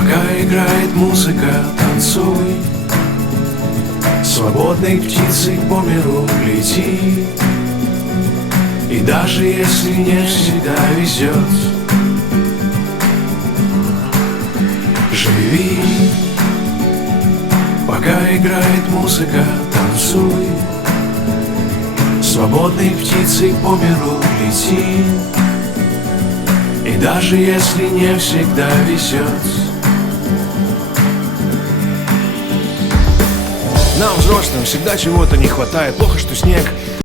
Пока играет музыка, танцуй, свободной птицей по миру лети. И даже если не всегда везет, живи. Пока играет музыка, танцуй, свободной птицей по миру лети. И даже если не всегда везет. Нам, взрослым, всегда чего-то не хватает. Плохо, что снег